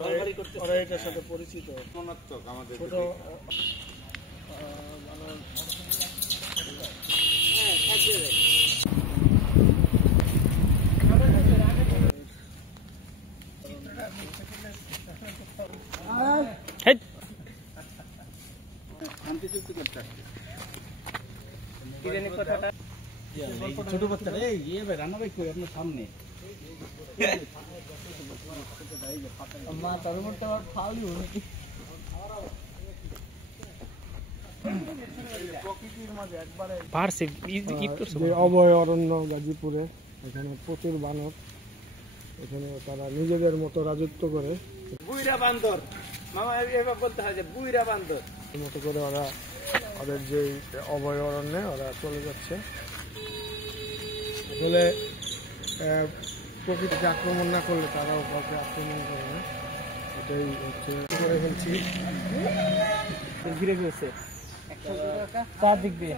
ওরা এটার সাথে পরিচিত আমাদের ছোট ছোট বাচ্চারা রান্না ভাই কই আপনার সামনে অভয়ারণ্য গাজীপুরে, এখানে প্রচুর বানর, এখানে তারা নিজেদের মতো রাজত্ব করে। বুইরা বান্দর মামা এভাবে বলতে হয় যে বুইরা বান্দর মতো করে ওরা ওদের যে অভয়ারণ্যে ওরা চলে যাচ্ছে। আসলে প্রকৃতিকে আক্রমণ না করলে তারাও কাউকে আক্রমণ করে না, এটাই হচ্ছে করে ফেলছি। ঘিরে ফেলছে চার দিক দিয়ে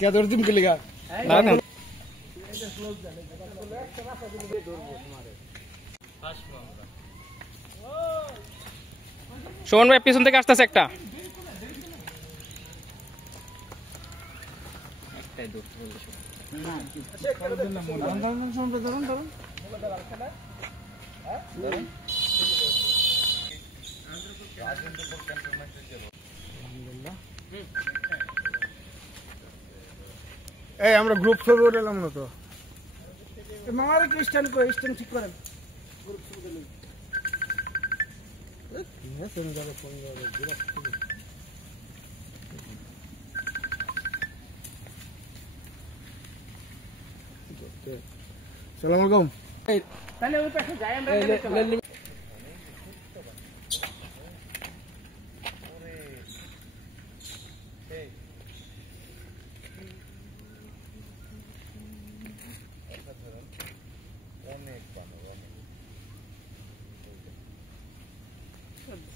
কেদর দিন গেলিগা শোন ভাই, পিছন থেকে আসতেছে একটা। এই আমরা গ্রুপ ছবি উঠলাম না তো মামার কি স্ট্যান্ড করে স্ট্যান্ড ঠিক করেন। গ্রুপ ছবি উঠলাম সালাম আলাইকুম। তাহলে ওই পাশে যাই আমরা।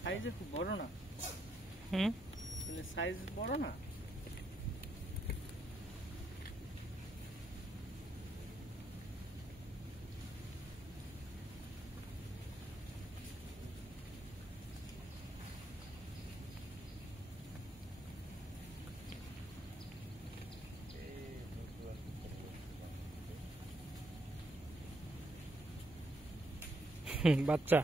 সাইজ খুব বড় না? সাইজ বড় না? বাচ্চা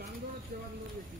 বান্দর আছে, বান্দর বেশি।